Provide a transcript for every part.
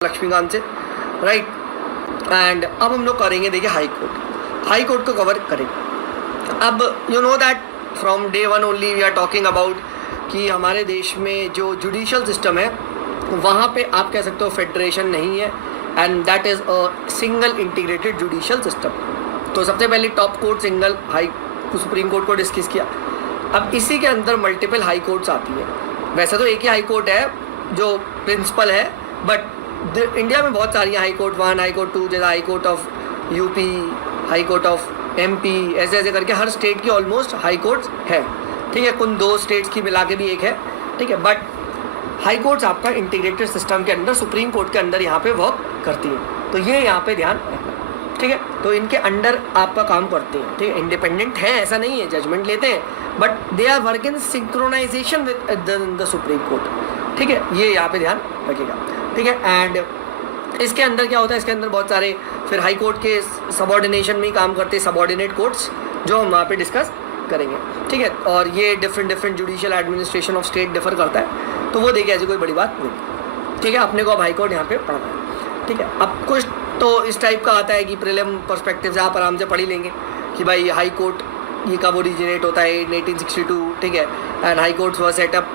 लक्ष्मीकांत से, right. And अब हम लोग करेंगे, देखिए हाई कोर्ट को कवर करेंगे। अब you know that from day one only we are talking about कि हमारे देश में जो जुडिशल सिस्टम है वहाँ पे आप कह सकते हो फेडरेशन नहीं है, and that is a single integrated judicial system. तो सबसे पहले top court single high supreme court को डिस्कस किया। अब इसी के अंदर मल्टीपल हाई कोर्ट्स आती है। वैसे तो एक ही हाई कोर्ट है जो प्रिंसिपल है, बट इंडिया में बहुत सारी हाई कोर्ट 1, हाई कोर्ट 2, जैसे high court of UP, high court of MP, ऐसे ऐसे करके हर स्टेट की ऑलमोस्ट हाई कोर्ट्स है, ठीक है। कुल 2 स्टेट्स की मिला के भी एक है, ठीक है। बट हाई कोर्ट्स आपका इंटीग्रेटेड सिस्टम के अंदर सुप्रीम कोर्ट के अंदर यहाँ पे वर्क करती है, तो ये यहाँ पे ध्यान रखना, ठीक है। तो इनके अंडर आपका काम करते हैं, ठीक है। इंडिपेंडेंट है ऐसा नहीं है, जजमेंट लेते हैं, but they are work in synchronisation with the supreme Court, ठीक है। ये यहाँ पे ध्यान रखिएगा, ठीक है। एंड इसके अंदर क्या होता है, इसके अंदर बहुत सारे फिर हाई कोर्ट के सबॉर्डिनेशन में ही काम करते हैं सबॉर्डिनेट कोर्ट्स, जो हम वहाँ पे डिस्कस करेंगे, ठीक है। और ये different judicial administration of state differ करता है, तो वो देखिए ऐसी कोई बड़ी बात नहीं, ठीक है। अपने को अब हाई कोर्ट यहाँ पे पढ़ना है, ठीक है। अब कुछ तो इस टाइप का आता है कि प्रीलिम पर्सपेक्टिव से आप आराम से पढ़ ही लेंगे कि भाई हाई कोर्ट ये कब ओरिजिनेट होता है, इन 1862, ठीक है। And high courts were set up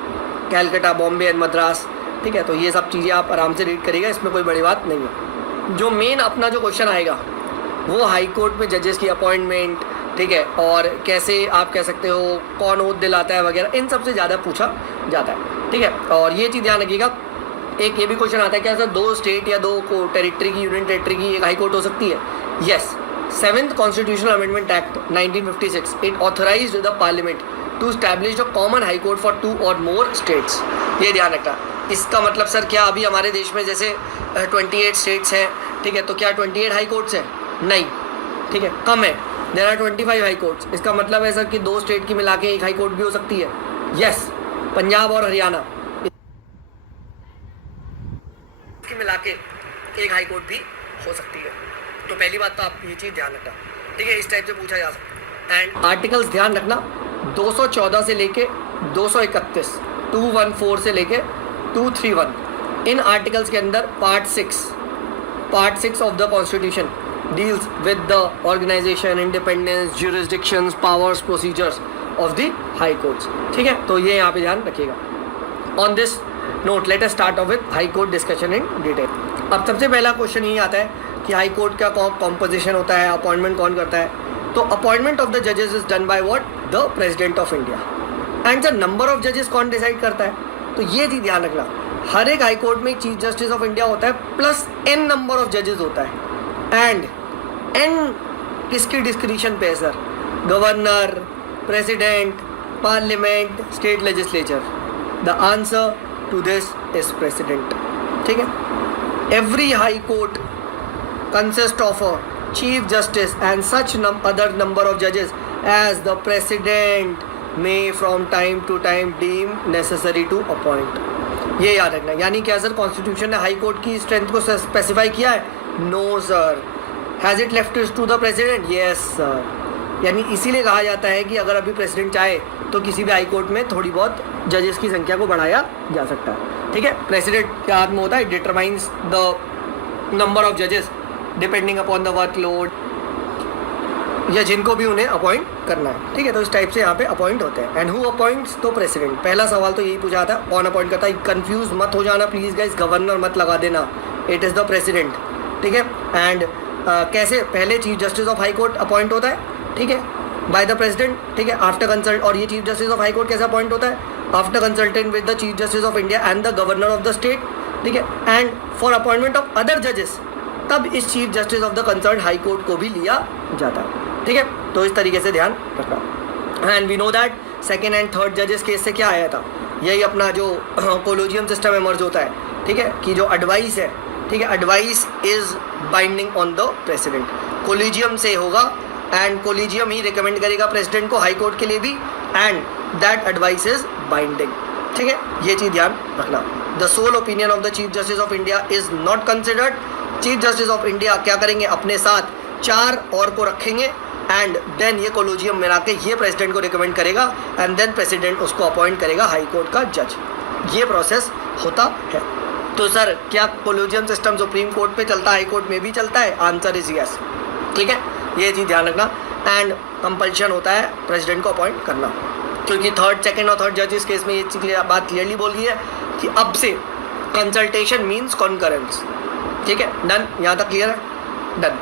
Calcutta, Bombay and Madras, ठीक है। तो ये सब चीज़ें आप आराम से रीड करिएगा, इसमें कोई बड़ी बात नहीं है। जो मेन अपना जो क्वेश्चन आएगा वो हाई कोर्ट में जजेस की अपॉइंटमेंट, ठीक है, और कैसे आप कह सकते हो कौन ओथ दिलाता है वगैरह, इन सब से ज़्यादा पूछा जाता है, ठीक है। और ये चीज़ ध्यान रखिएगा। एक ये भी क्वेश्चन आता है क्या सर 2 स्टेट या 2 को टेरिटरी की, यूनियन टेरिटरी की एक हाई कोर्ट हो सकती है? Yes. 7th constitutional amendment act 1956 it authorised the parliament to establish a common high court for 2 or more states. ये ध्यान रखना। इसका मतलब सर क्या अभी हमारे देश में जैसे 28 स्टेट्स हैं, ठीक है, तो क्या 28 हाई कोर्ट्स हैं? नहीं, ठीक है, कम है। There are 25 high courts. इसका मतलब है सर कि 2 स्टेट की मिला के एक हाई कोर्ट भी हो सकती है? यस। पंजाब और हरियाणा की मिला के एक हाई कोर्ट भी हो सकती है। तो पहली बात तो आप ये चीज़ ध्यान रखना, ठीक है। इस टाइप से पूछा जा सकता है। एंड आर्टिकल्स ध्यान रखना 214 से लेके 231, 214 से लेके 231। इन आर्टिकल्स के अंदर part 6 of the constitution deals with the organisation, independence, jurisdictions, powers, procedures of the high courts, ठीक है। तो ये यहाँ पे ध्यान रखिएगा। On this note let us start off with high court discussion in detail. अब सबसे पहला क्वेश्चन यही आता है कि हाई कोर्ट का कॉम्पोजिशन होता है, अपॉइंटमेंट कौन करता है? तो अपॉइंटमेंट ऑफ द जजेस is done by what? The president of India. And the number of जजेस कौन डिसाइड करता है? तो ये चीज़ ध्यान रखना, हर एक हाई कोर्ट में एक चीफ जस्टिस ऑफ इंडिया होता है प्लस n नंबर ऑफ जजेस होता है। एंड n किसकी डिस्क्रिप्शन पे है sir? Governor, president, parliament, state legislature. The answer to this is president, ठीक है। Every high court consist of a chief justice and such other number of जजेस as the president may from time to time deem necessary to appoint। ये याद रखना। यानी क्या sir constitution ने high court की स्ट्रेंथ को स्पेसिफाई किया है? No sir. Has it left to the president? Yes sir. यानी इसीलिए कहा जाता है कि अगर अभी प्रेसिडेंट चाहे तो किसी भी हाई कोर्ट में थोड़ी बहुत जजेस की संख्या को बढ़ाया जा सकता है, ठीक है। प्रेसिडेंट के हाथ में होता है, डिटरमाइंस द नंबर ऑफ जजेस डिपेंडिंग अपॉन द वर्कलोड या जिनको भी उन्हें अपॉइंट करना है, ठीक है। तो इस टाइप से यहाँ पे अपॉइंट होते हैं। And who appoints? तो प्रेसिडेंट। पहला सवाल तो यही पूछा था, कौन अपॉइंट करता है? कंफ्यूज मत हो जाना प्लीज़ गाइस, गवर्नर मत लगा देना, इट इज़ द प्रेसिडेंट, ठीक है। एंड कैसे पहले chief justice of high court appoint होता है, ठीक है, बाय द प्रेसिडेंट, ठीक है, आफ्टर कंसल्ट। और ये chief justice of high court कैसे अपॉइंट होता है? After consultant with the chief justice of India and the governor of the state, ठीक है। And for appointment of other जजेस तब इस chief justice of the concern high court को भी लिया जाता है, ठीक है। तो इस तरीके से ध्यान रखना। And we know that 2nd and 3rd जजेस केस से क्या आया था? यही अपना जो कोलोजियम सिस्टम एमर्ज होता है, ठीक है, कि जो एडवाइस है, ठीक है, advice is binding on the president. Collegium से होगा एंड कोलिजियम ही रिकमेंड करेगा प्रेसिडेंट को हाई कोर्ट के लिए भी, and that advice is binding, ठीक है। ये चीज़ ध्यान रखना। The sole opinion of the chief justice of India is not considered. Chief justice of India क्या करेंगे? अपने साथ 4 और को रखेंगे एंड देन ये कोलोजियम मिला के ये प्रेसिडेंट को रिकमेंड करेगा एंड देन प्रेसिडेंट उसको अपॉइंट करेगा हाई कोर्ट का जज। ये प्रोसेस होता है, तो सर क्या कोलिजियम सिस्टम सुप्रीम कोर्ट पे चलता है, हाई कोर्ट में भी चलता है? Answer is yes. ठीक है, ये चीज़ ध्यान रखना। एंड कंपल्शन होता है प्रेसिडेंट को अपॉइंट करना, क्योंकि थर्ड, सेकंड और थर्ड जज इस केस में ये बात क्लियरली बोल रही है कि अब से कंसल्टेशन मीन्स कॉन्करेंस। ठीक है, डन, यहाँ तक क्लियर है? डन।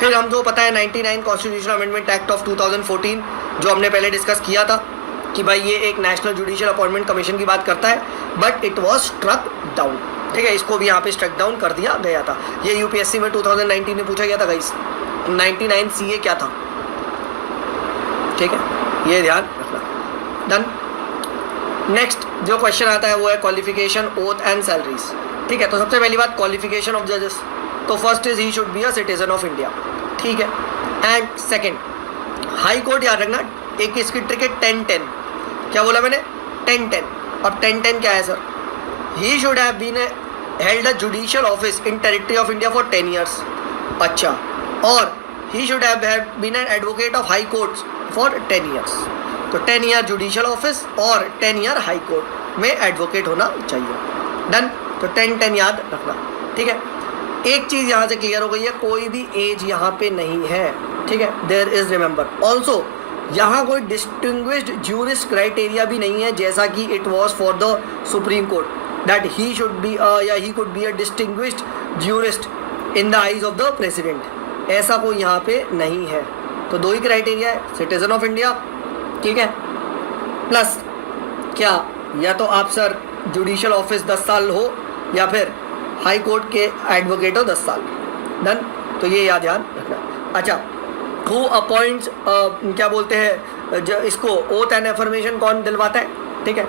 फिर हम जो पता है 99 कॉन्स्टिट्यूशन अमेंडमेंट एक्ट ऑफ 2014 जो हमने पहले डिस्कस किया था कि भाई ये एक नेशनल जुडिशियल अपॉइंटमेंट कमीशन की बात करता है, but it was struck down. ठीक है, इसको भी यहाँ पे स्ट्रक डाउन कर दिया गया था। ये यूपीएससी में 2019 में पूछा गया था गाइस, 99 CA क्या था? ठीक है, ये ध्यान रखना। डन। नेक्स्ट जो क्वेश्चन आता है वो है क्वालिफिकेशन, ओथ एंड सैलरीज। ठीक है, तो सबसे पहली बात क्वालिफिकेशन ऑफ जजेस, तो first is he should be a citizen of India. ठीक है, एंड सेकंड हाई कोर्ट याद रखना, एक इसकी ट्रिक है 10-10। क्या बोला मैंने? 10-10। अब 10-10 क्या है sir? He should have been held a judicial office in territory of India for 10 years। अच्छा, और he should have been an advocate of high courts for 10 years। तो 10 year जुडिशियल ऑफिस और 10 year हाई कोर्ट में advocate होना चाहिए। Done. तो 10-10 याद रखना। ठीक है, एक चीज़ यहाँ से क्लियर हो गई है, कोई भी एज यहाँ पे नहीं है। ठीक है, देयर इज, रिमेंबर ऑल्सो यहाँ कोई डिस्टिंग्विश्ड ज्यूरिस्ट क्राइटेरिया भी नहीं है जैसा कि it was for the supreme court, that he should be या he could be a distinguished jurist in the eyes of the president. ऐसा कोई यहाँ पे नहीं है। तो दो ही क्राइटेरिया है, सिटीजन ऑफ इंडिया, ठीक है, प्लस क्या, या तो आप सर जुडिशियल ऑफिस 10 साल हो या फिर हाई कोर्ट के एडवोकेट हो 10 साल। डन। तो ये याद ध्यान रखना। अच्छा, हु अपॉइंट्स, क्या बोलते हैं इसको, ओथ एंड एफर्मेशन कौन दिलवाता है? ठीक है,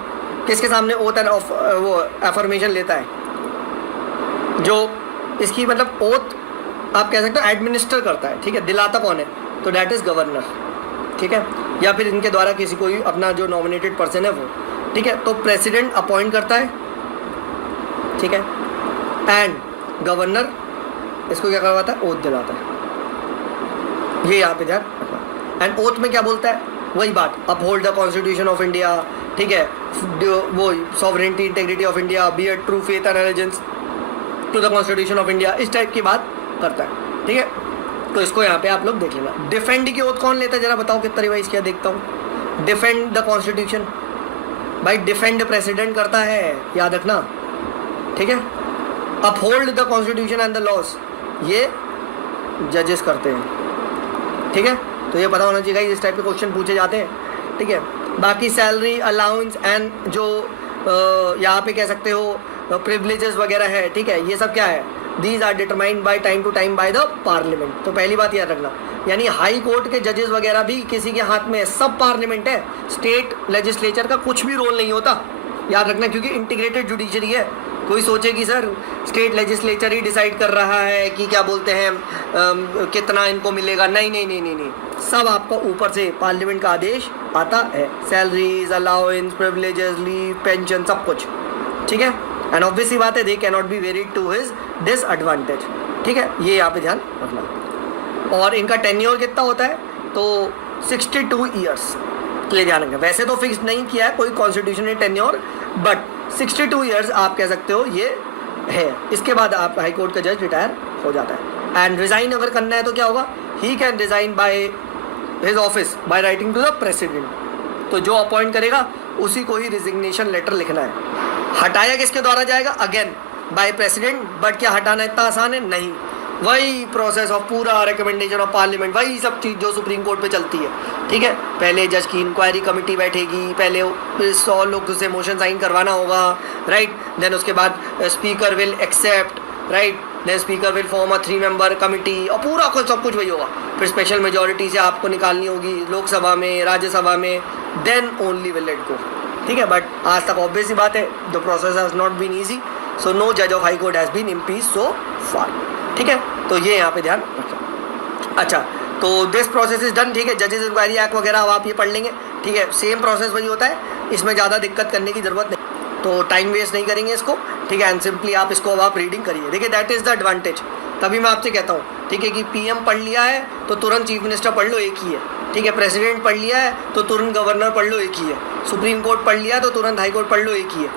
किसके सामने ओथ एंड वो एफर्मेशन लेता है? जो इसकी मतलब ओथ आप कह सकते हो एडमिनिस्टर करता है। ठीक है, दिलाता कौन है? तो डैट इज गवर्नर। ठीक है, या फिर इनके द्वारा किसी को भी अपना जो नॉमिनेटेड पर्सन है वो। ठीक है, तो प्रेसिडेंट अपॉइंट करता है, ठीक है, एंड गवर्नर इसको क्या करवाता है? ओथ दिलाता है। ये यहाँ पे ध्यान रखना। एंड ओथ में क्या बोलता है? वही बात, uphold the constitution of India. ठीक है, वो sovereignty, integrity of India, be a true faith and allegiance to the constitution of India, इस टाइप की बात करता है। ठीक है, तो इसको यहाँ पे आप लोग देख लेना। डिफेंड की ओथ कौन लेता है? जरा बताओ कितना रिवाइज किया देखता हूँ। डिफेंड द कॉन्स्टिट्यूशन, भाई डिफेंड प्रेसिडेंट करता है, याद रखना। ठीक है, uphold the constitution and the laws ये जजेस करते हैं। ठीक है, तो ये पता होना चाहिए इस टाइप के क्वेश्चन पूछे जाते हैं। ठीक है, बाकी सैलरी, अलाउंस एंड जो यहाँ पे कह सकते हो प्रिविलेजेस वगैरह है, ठीक है, ये सब क्या है? These are determined by time to time by the parliament. तो पहली बात याद रखना, यानी हाई कोर्ट के जजेस वगैरह भी किसी के हाथ में है, सब पार्लियामेंट है, स्टेट लेजिस्लेचर का कुछ भी रोल नहीं होता, याद रखना, क्योंकि इंटीग्रेटेड जुडिशरी है। कोई सोचे कि सर स्टेट लेजिस्लेचर ही डिसाइड कर रहा है कि क्या बोलते हैं कितना इनको मिलेगा, नहीं नहीं नहीं नहीं नहीं, सब आपका ऊपर से पार्लियामेंट का आदेश आता है। Salaries, allowance, privileges, leave, pension, सब कुछ। ठीक है, एंड ऑब्वियसली बात है they can not be varied to his disadvantage. ठीक है, ये यहाँ पे ध्यान रखना। और इनका टेन्योर कितना होता है? तो 62 ईयर्स, ये ध्यान रखना। वैसे तो फिक्स नहीं किया है कोई कॉन्स्टिट्यूशनल टेन्योर, बट 62 ईयर्स आप कह सकते हो ये है। इसके बाद आप हाई कोर्ट का जज रिटायर हो जाता है। एंड रिज़ाइन अगर करना है तो क्या होगा? He can resign by his office by writing to the president. तो जो अपॉइंट करेगा उसी को ही रिजिग्नेशन लेटर लिखना है। हटाया किसके द्वारा जाएगा? Again by president. बट क्या हटाना इतना आसान है? नहीं, वही प्रोसेस ऑफ पूरा रिकमेंडेशन ऑफ पार्लियामेंट, वही सब चीज़ जो सुप्रीम कोर्ट पे चलती है। ठीक है, पहले जज की इंक्वायरी कमेटी बैठेगी, पहले 100 लोग से मोशन साइन करवाना होगा, राइट, देन उसके बाद speaker will accept, right, then speaker will form a 3 member committee, और पूरा कुछ सब कुछ वही होगा। फिर स्पेशल मेजोरिटी से आपको निकालनी होगी लोकसभा में, राज्यसभा में, then only will it go. ठीक है, बट आज तक ऑब्वियस ही बात है the process has not been easy, so no जज of high court has been impeached so far. ठीक है, तो ये यहाँ पे ध्यान रखें। अच्छा, तो दिस प्रोसेस इज डन। ठीक है, जजेस इंक्वायरी एक्ट वगैरह अब आप ये पढ़ लेंगे। ठीक है, सेम प्रोसेस वही होता है, इसमें ज़्यादा दिक्कत करने की ज़रूरत नहीं, तो टाइम वेस्ट नहीं करेंगे इसको। ठीक है, एंड सिंपली आप इसको अब आप रीडिंग करिए। देखिए, दैट इज़ द एडवांटेज। तभी मैं आपसे कहता हूँ, ठीक है, कि पीएम पढ़ लिया है तो तुरंत चीफ मिनिस्टर पढ़ लो, एक ही है। ठीक है, प्रेसिडेंट पढ़ लिया है तो तुरंत गवर्नर पढ़ लो, एक ही है। सुप्रीम कोर्ट पढ़ लिया तो तुरंत हाई कोर्ट पढ़ लो, एक ही है।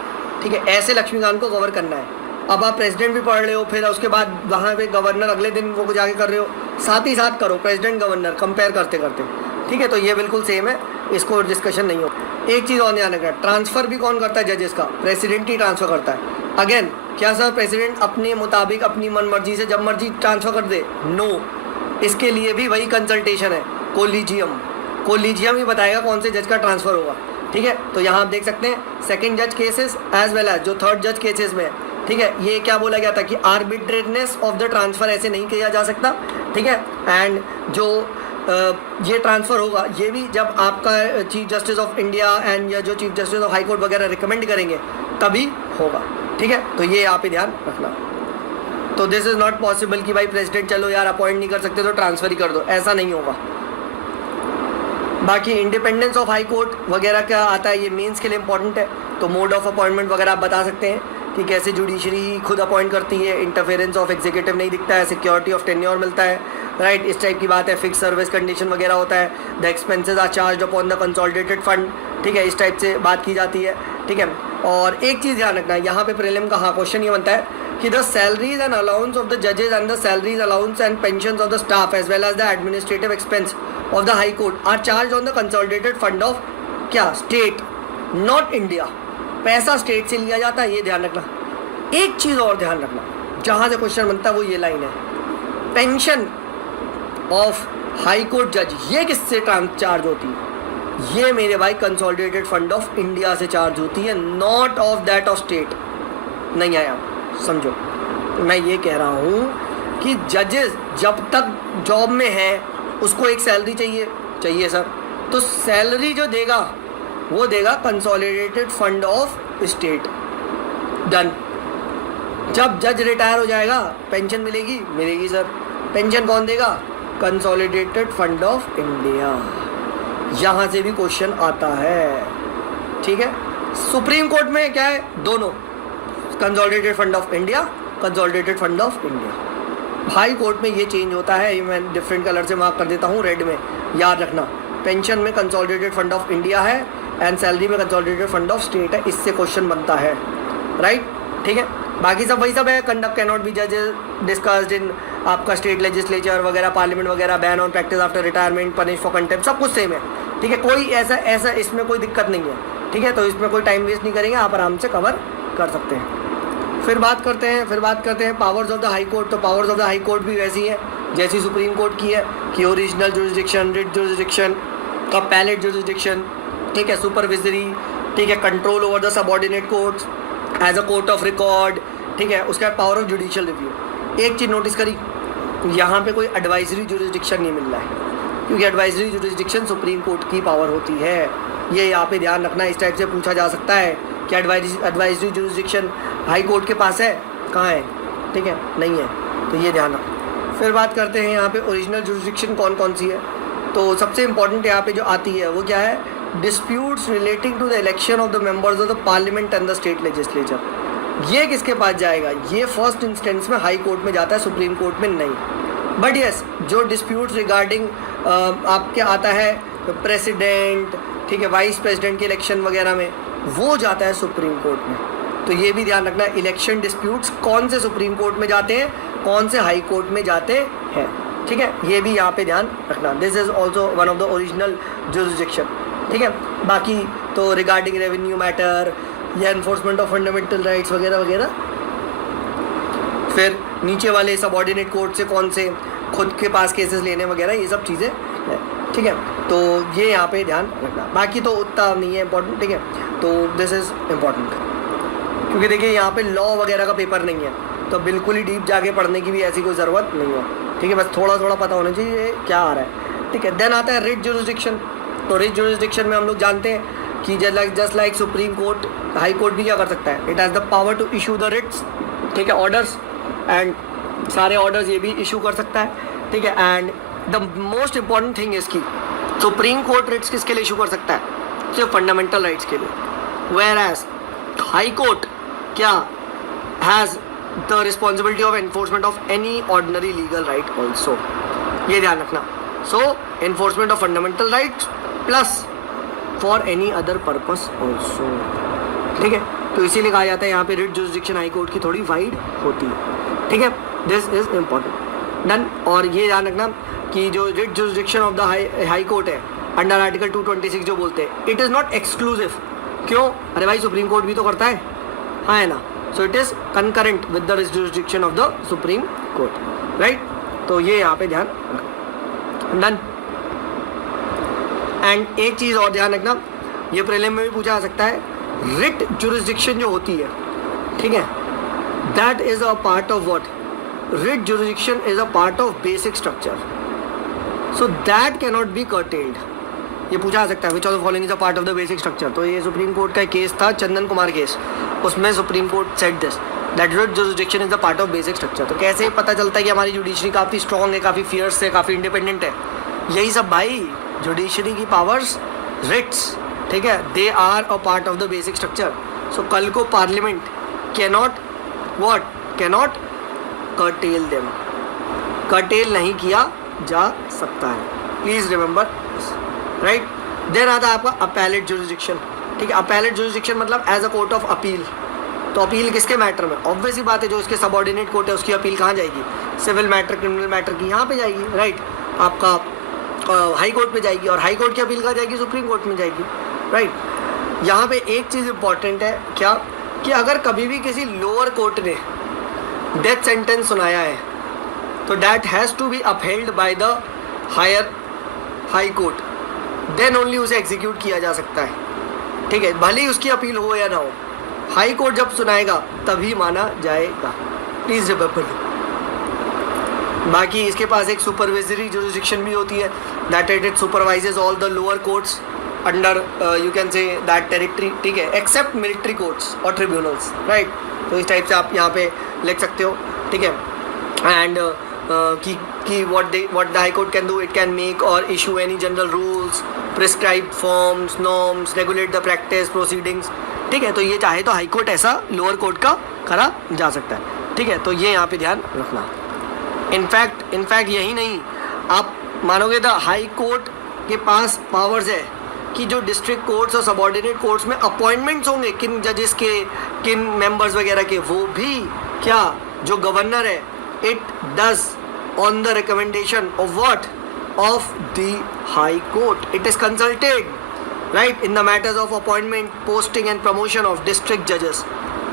ठीक है, ऐसे लक्ष्मीकांत को कवर करना है। अब आप प्रेसिडेंट भी पढ़ रहे हो, फिर उसके बाद वहाँ पे गवर्नर अगले दिन वो जाके कर रहे हो, साथ ही साथ करो प्रेसिडेंट गवर्नर कंपेयर करते करते, ठीक है। तो ये बिल्कुल सेम है, इसको डिस्कशन नहीं हो। एक चीज़ और ध्यान रखना, ट्रांसफ़र भी कौन करता है जजेस का? प्रेसिडेंट ही ट्रांसफ़र करता है। अगेन क्या सर प्रेसिडेंट अपने मुताबिक अपनी मन मर्जी से जब मर्जी ट्रांसफ़र कर दे? नो, इसके लिए भी वही कंसल्टेशन है, कोलिजियम ही बताएगा कौन से जज का ट्रांसफ़र होगा, ठीक है। तो यहाँ आप देख सकते हैं सेकंड जज केसेस एज वेल एज जो थर्ड जज केसेस में है, ठीक है। ये क्या बोला गया था कि आर्बिट्रेटनेस ऑफ द ट्रांसफ़र ऐसे नहीं किया जा सकता, ठीक है। एंड जो ये ट्रांसफ़र होगा ये भी जब आपका chief justice of India and या जो chief justice of high court वगैरह रिकमेंड करेंगे तभी होगा, ठीक है। तो ये आप ही ध्यान रखना। तो दिस इज़ नॉट पॉसिबल कि भाई प्रेसिडेंट चलो यार अपॉइंट नहीं कर सकते तो ट्रांसफ़र ही कर दो, ऐसा नहीं होगा। बाकी इंडिपेंडेंस ऑफ हाई कोर्ट वगैरह क्या आता है, ये मेंस के लिए इंपॉर्टेंट है। तो मोड ऑफ अपॉइंटमेंट वगैरह आप बता सकते हैं कि कैसे जुडिशरी खुद अपॉइंट करती है, इंटरफेरेंस ऑफ एग्जीक्यूटिव नहीं दिखता है, सिक्योरिटी ऑफ टेन्योर मिलता है, राइट, इस टाइप की बात है। फिक्स सर्विस कंडीशन वगैरह होता है, the expenses are charge upon the consolidated fund, ठीक है, इस टाइप से बात की जाती है, ठीक है। और एक चीज़ ध्यान रखना है यहाँ पे प्रीलिम का हाँ क्वेश्चन ये बनता है कि the salaries and allowance of the जजेस and the salaries allowance and pensions of the staff as well as the administrative expense of the high court are charge on the consolidated fund of क्या? State, not India. पैसा state से लिया जाता है, ये ध्यान रखना। एक चीज़ और ध्यान रखना जहाँ से क्वेश्चन बनता है वो ये लाइन है, पेंशन ऑफ हाई कोर्ट जज ये किससे चार्ज होती है? ये मेरे भाई कंसोलिडेटेड फंड ऑफ इंडिया से चार्ज होती है, not of that of state. नहीं आया समझो, मैं ये कह रहा हूँ कि जजेस जब तक जॉब में है उसको एक सैलरी चाहिए सर, तो सैलरी जो देगा वो देगा consolidated fund of state, done. जब जज रिटायर हो जाएगा पेंशन मिलेगी सर। पेंशन कौन देगा? Consolidated fund of India. यहाँ से भी क्वेश्चन आता है, ठीक है। सुप्रीम कोर्ट में क्या है? दोनों, consolidated fund of India, consolidated fund of India. High court में ये चेंज होता है, ये मैं डिफरेंट कलर से मार्क कर देता हूँ रेड में, याद रखना। पेंशन में कंसोलिडेटेड फंड ऑफ इंडिया है एंड सैलरी में कंसोलिडेटेड फंड ऑफ स्टेट है, इससे क्वेश्चन बनता है, राइट, ठीक है। बाकी सब वही सब है, कंडक्ट कैन नॉट बी जजेस डिस्कस्ड इन आपका स्टेट लेजिस्लेचर वगैरह, पार्लियामेंट वगैरह, ban on practice after retirement, punish for contempt, सब कुछ सेम है, ठीक है। कोई ऐसा इसमें कोई दिक्कत नहीं है, ठीक है। तो इसमें कोई टाइम वेस्ट नहीं करेंगे, आप आराम से कवर कर सकते हैं। फिर बात करते हैं powers of the high court. तो powers of the high court भी वैसी है जैसी सुप्रीम कोर्ट की है कि original jurisdiction, writ jurisdiction, appellate jurisdiction, ठीक है, सुपरविजरी, ठीक है, control over the subordinate courts as a court of record, ठीक है। उसके बाद पावर ऑफ जुडिशियल रिव्यू। एक चीज़ नोटिस करी, यहाँ पे कोई एडवाइजरी जुरिसडिक्शन नहीं मिल रहा है, क्योंकि एडवाइजरी जुरिसडिक्शन सुप्रीम कोर्ट की पावर होती है, ये यहाँ पे ध्यान रखना। इस टाइप से पूछा जा सकता है कि एडवाइजरी जुरिसडिक्शन हाई कोर्ट के पास है, कहाँ है, ठीक है, नहीं है, तो ये ध्यान रखना। फिर बात करते हैं यहाँ पे ओरिजिनल जुरिसडिक्शन कौन कौन सी है। तो सबसे इंपॉर्टेंट यहाँ पे जो आती है वो क्या है? Disputes relating to the election of the members of the parliament and the state legislature. ये किसके पास जाएगा? ये फर्स्ट इंस्टेंस में हाई कोर्ट में जाता है, सुप्रीम कोर्ट में नहीं। बट यस, जो डिस्प्यूट्स रिगार्डिंग आपके आता है प्रेसिडेंट, ठीक है, वाइस प्रेसिडेंट के इलेक्शन वगैरह में, वो जाता है सुप्रीम कोर्ट में। तो ये भी ध्यान रखना, इलेक्शन डिस्प्यूट्स कौन से सुप्रीम कोर्ट में जाते हैं, कौन से हाई कोर्ट में जाते हैं, ठीक है, ये भी यहाँ पे ध्यान रखना। This is also one of the original jurisdiction, ठीक है। बाकी तो रिगार्डिंग रेवेन्यू मैटर या एनफोर्समेंट ऑफ फंडामेंटल राइट्स वगैरह वगैरह। फिर नीचे वाले सबऑर्डिनेट कोर्ट से कौन से खुद के पास केसेस लेने वगैरह, ये सब चीज़ें, ठीक है। तो ये यहाँ पे ध्यान रखना, बाकी तो उतना नहीं है इंपॉर्टेंट, ठीक है। तो दिस इज़ इम्पॉर्टेंट, क्योंकि देखिए यहाँ पे लॉ वगैरह का पेपर नहीं है, तो बिल्कुल ही डीप जाके पढ़ने की भी ऐसी कोई ज़रूरत नहीं है, ठीक है। बस थोड़ा थोड़ा पता होना चाहिए क्या आ रहा है, ठीक है। देन आता है रिट जुरिसडिक्शन। तो रिट जुरिसडिक्शन में हम लोग जानते हैं कि just like supreme court, high court भी क्या कर सकता है? It has the power to issue the writs, ठीक है, ऑर्डर्स, एंड सारे ऑर्डर्स ये भी इशू कर सकता है, ठीक है। And the most important thing इसकी, सुप्रीम कोर्ट रिट्स किसके लिए इशू कर सकता है? सिर्फ फंडामेंटल राइट्स के लिए, वेयर एज हाई कोर्ट क्या has the responsibility of enforcement of any ordinary legal right also, ये ध्यान रखना। So enforcement of fundamental rights plus for any other purpose also, ठीक है। तो इसीलिए कहा जाता है यहाँ पे रिट जुरिस्डिक्शन हाई कोर्ट की थोड़ी वाइड होती है, ठीक है, दिस इज इम्पॉर्टेंट, डन। और ये ध्यान रखना कि जो writ jurisdiction of the high court है अंडर आर्टिकल 226 जो बोलते हैं, इट इज़ नॉट एक्सक्लूसिव। क्यों? अरे भाई सुप्रीम कोर्ट भी तो करता है, हाँ है ना, so it is concurrent with the jurisdiction of the supreme court, right. तो ये यहाँ पे ध्यान रखना, डन। एंड एक चीज़ और ध्यान रखना, ये प्रीलिम में भी पूछा जा सकता है, रिट जुरिस्डिक्शन जो होती है, ठीक है, that is a part of what, writ jurisdiction is a part of basic structure, so that can not B curtailed. ये पूछा जा सकता है which of the following is a part of the basic structure. तो ये supreme court का case था, Chandan Kumar case, उसमें supreme court said this that writ jurisdiction is the part of basic structure. तो कैसे पता चलता है कि हमारी जुडिशरी काफ़ी स्ट्रॉन्ग है, काफ़ी फियर्स है, काफ़ी इंडिपेंडेंट है? यही सब भाई, जुडिशरी की पावर्स, रिट्स, ठीक है, they are a part of the basic structure. So कल को parliament cannot curtail them, curtail नहीं किया जा सकता है, प्लीज रिमेंबर, राइट। देन आता है आपका अपैलेट जुरिस्डिक्शन, ठीक है। अपैलेट जुरिस्डिक्शन मतलब as a court of appeal. तो अपील किसके मैटर में? ऑब्वियस ही बात है, जो इसके सबऑर्डिनेट कोर्ट है उसकी अपील कहाँ जाएगी? सिविल मैटर, क्रिमिनल मैटर की यहाँ पे जाएगी, राइट, आपका हाई कोर्ट में जाएगी, और हाई कोर्ट की अपील कहाँ जाएगी? सुप्रीम कोर्ट में जाएगी, राइट। यहाँ पे एक चीज़ इंपॉर्टेंट है क्या, कि अगर कभी भी किसी लोअर कोर्ट ने डेथ सेंटेंस सुनाया है तो that has to be upheld by the higher high court, then only उसे एग्जीक्यूट किया जा सकता है, ठीक है, भले ही उसकी अपील हो या ना हो। हाई कोर्ट जब सुनाएगा तभी माना जाएगा, प्लीज़ रिमेंबर। बाकी इसके पास एक सुपरवाइजरी जुरिस्डिक्शन भी होती है, that it supervises all the lower courts under you can say that territory, ठीक है, एक्सेप्ट मिलिट्री कोर्ट्स और ट्रिब्यूनल्स, राइट। तो इस टाइप से आप यहाँ पे लिख सकते हो, ठीक है। एंड कि what the high court can do, it can make or issue any general rules, prescribe forms, norms, regulate the practice, proceedings, ठीक है। तो ये चाहे तो हाई कोर्ट ऐसा लोअर कोर्ट का करा जा सकता है, ठीक है। तो ये यहाँ पे ध्यान रखना। इनफैक्ट यही नहीं, आप मानोगे द हाई कोर्ट के पास पावर्स है कि जो डिस्ट्रिक्ट कोर्ट्स और सबऑर्डिनेट कोर्ट्स में अपॉइंटमेंट्स होंगे किन जजेस के, किन मेंबर्स वगैरह के, वो भी क्या जो गवर्नर है, it does on the recommendation of what, of the high court. It is consulted, right, in the matters of appointment, posting and promotion of district judges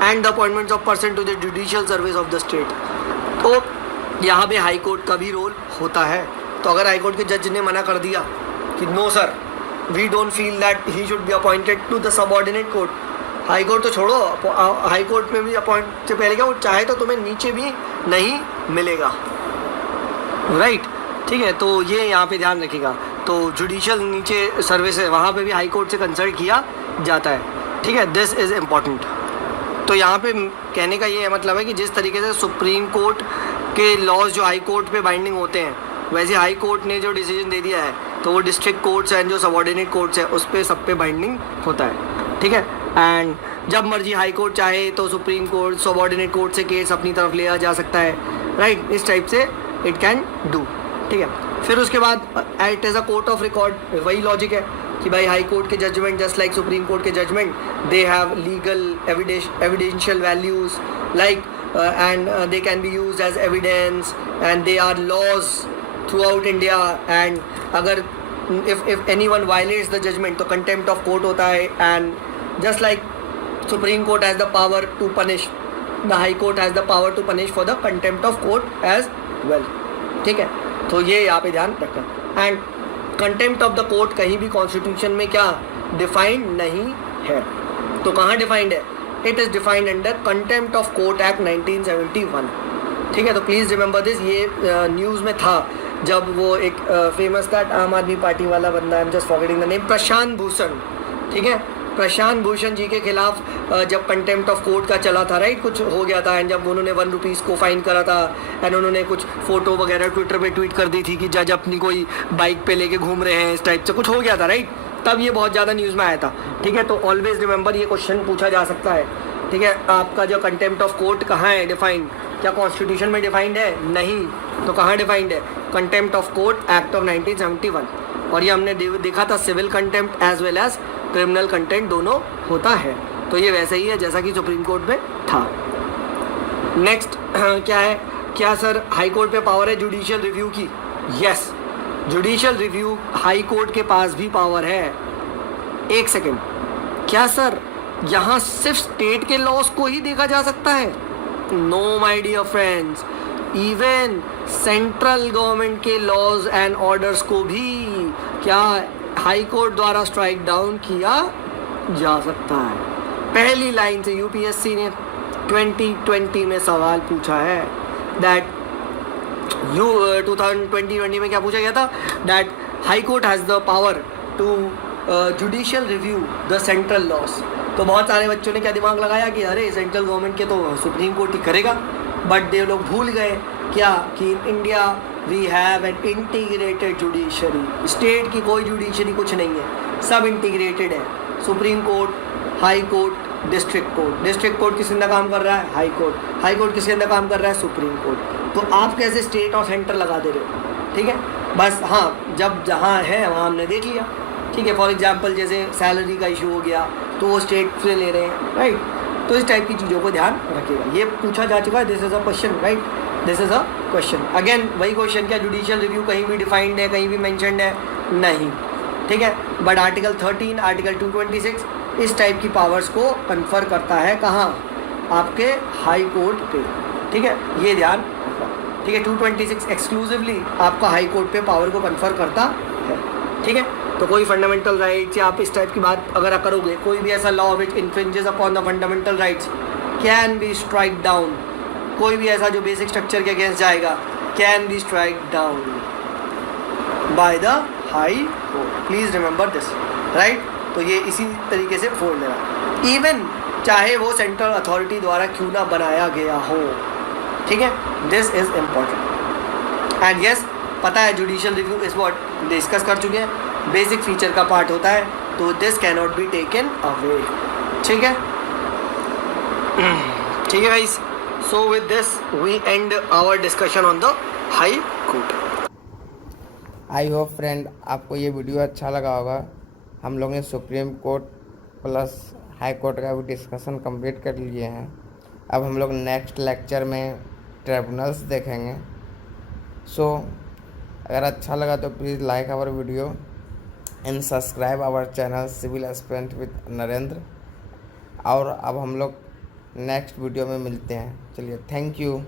and the appointments of person to the judicial service of the state। तो यहाँ पे high court का भी role होता है। तो अगर high court के जज ने मना कर दिया कि no sir, we don't feel that he should be appointed to the subordinate court, high court तो छोड़ो, हाई कोर्ट में भी अपॉइंट से पहले क्या वो चाहे तो तुम्हें नीचे भी नहीं मिलेगा, राइट, ठीक है। तो ये यहाँ पे ध्यान रखिएगा। तो जुडिशियल नीचे सर्विस है, वहाँ पे भी हाई कोर्ट से कंसल्ट किया जाता है, ठीक है, दिस इज़ इम्पॉर्टेंट। तो यहाँ पे कहने का ये मतलब है कि जिस तरीके से सुप्रीम कोर्ट के लॉज जो हाई कोर्ट पे बाइंडिंग होते हैं, वैसे हाई कोर्ट ने जो डिसीजन दे दिया है तो वो डिस्ट्रिक्ट कोर्ट्स एंड जो सबऑर्डिनेट कोर्ट्स है उस पर सब पे बाइंडिंग होता है, ठीक है। एंड जब मर्जी हाई कोर्ट चाहे तो सुप्रीम कोर्ट सबऑर्डिनेट कोर्ट से केस अपनी तरफ लिया जा सकता है, राइट, इस टाइप से इट कैन डू, ठीक है। फिर उसके बाद it is a court of record, वही लॉजिक है कि भाई हाई कोर्ट के judgement just like supreme court के judgement, they have legal evidential values like and they can be used as evidence and they are laws throughout India, and अगर if anyone violates the judgment तो contempt of court होता है, and just like Supreme Court has the power to punish, the High Court has the power to punish for the contempt of court as well, ठीक है। तो ये यहाँ पे ध्यान रखना। And contempt of the court कहीं भी कॉन्स्टिट्यूशन में क्या डिफाइंड नहीं है, तो कहाँ डिफाइंड है? It is defined under contempt of court act 1971, ठीक है। तो प्लीज़ रिमेंबर दिस। ये न्यूज़ में था जब वो एक फेमस दैट आम आदमी पार्टी वाला बंदा, I am just forgetting the name, Prashant Bhushan, ठीक है, प्रशांत भूषण जी के खिलाफ जब कंटेम्प्ट ऑफ कोर्ट का चला था, राइट, कुछ हो गया था, एंड जब उन्होंने 1 रुपीज़ को फाइन करा था, एंड उन्होंने कुछ फ़ोटो वगैरह ट्विटर पे ट्वीट कर दी थी कि जज अपनी कोई बाइक पे लेके घूम रहे हैं, इस टाइप से कुछ हो गया था, राइट, तब ये बहुत ज़्यादा न्यूज़ में आया था, ठीक है। तो ऑलवेज रिमेंबर, ये क्वेश्चन पूछा जा सकता है, ठीक है। आपका जो कंटेम्प्ट ऑफ कोर्ट कहाँ है डिफाइंड? क्या कॉन्स्टिट्यूशन में डिफाइंड है? नहीं, तो कहाँ डिफाइंड है? Contempt of court act of 1971, और ये हमने देखा था civil contempt as well as criminal contempt दोनों होता है, तो ये वैसे ही है जैसा कि सुप्रीम कोर्ट में था। नेक्स्ट क्या है, क्या सर हाई कोर्ट पे पावर है जुडिशियल रिव्यू की? Yes, judicial review high court के पास भी पावर है। एक सेकेंड, क्या सर यहाँ सिर्फ स्टेट के लॉस को ही देखा जा सकता है? No my dear friends, even central government के लॉज एंड ऑर्डर्स को भी क्या हाई कोर्ट द्वारा स्ट्राइक डाउन किया जा सकता है। पहली लाइन से यूपीएससी ने 2020 में सवाल पूछा है दैट 2020 में क्या पूछा गया था, that high court has the power to judicial review the central laws. तो बहुत सारे बच्चों ने क्या दिमाग लगाया कि अरे सेंट्रल गवर्नमेंट के तो सुप्रीम कोर्ट ही करेगा, बट दे लोग भूल गए क्या कि in India we have an integrated judiciary. State की कोई जुडिशरी कुछ नहीं है, सब इंटीग्रेटेड है। Supreme court, high court, district court. District court किसके अंदर काम कर रहा है? High court. हाई कोर्ट किसके अंदर काम कर रहा है? Supreme court. तो आप कैसे स्टेट और सेंटर लगा दे रहे हो? ठीक है, बस हाँ, जब जहाँ है वहाँ हमने देख लिया। ठीक है, फॉर एग्जाम्पल जैसे सैलरी का इशू हो गया तो वो स्टेट से ले रहे हैं, राइट। तो इस टाइप की चीज़ों को ध्यान रखिएगा। ये पूछा जा चुका है, this is a question, right, this is a question. Again वही क्वेश्चन, क्या जुडिशियल रिव्यू कहीं भी डिफाइंड है, कहीं भी मैंशनड है? नहीं, ठीक है। बट आर्टिकल 13, आर्टिकल 226 इस टाइप की पावर्स को कन्फर करता है कहाँ? आपके हाई कोर्ट पे। ठीक है, ये ध्यान रखना। ठीक है, 226 एक्सक्लूसिवली आपका हाई कोर्ट पे पावर को कन्फर करता है। ठीक है, तो कोई फंडामेंटल राइट्स या आप इस टाइप की बात अगर करोगे, कोई भी ऐसा law which infringes upon the fundamental rights can be strike down. कोई भी ऐसा जो बेसिक स्ट्रक्चर के अगेंस्ट जाएगा can be strike down by the high court. Please remember this, right. तो ये इसी तरीके से फोड़ लेना, इवन चाहे वो सेंट्रल अथॉरिटी द्वारा क्यों ना बनाया गया हो। ठीक है, this is important. And yes, पता है judicial review is what discuss कर चुके हैं, बेसिक फीचर का पार्ट होता है, तो this can not be taken away. ठीक है, ठीक है guys. So with this we end our discussion on the high court. I hope friend आपको ये वीडियो अच्छा लगा होगा। हम लोग ने supreme court plus high court का भी डिस्कशन कंप्लीट कर लिए हैं। अब हम लोग नेक्स्ट लेक्चर में ट्रिब्यूनल्स देखेंगे। सो अगर अच्छा लगा तो please like our video and subscribe our channel civil aspirant with Narendra. और अब हम लोग नेक्स्ट वीडियो में मिलते हैं। चलिए, थैंक यू।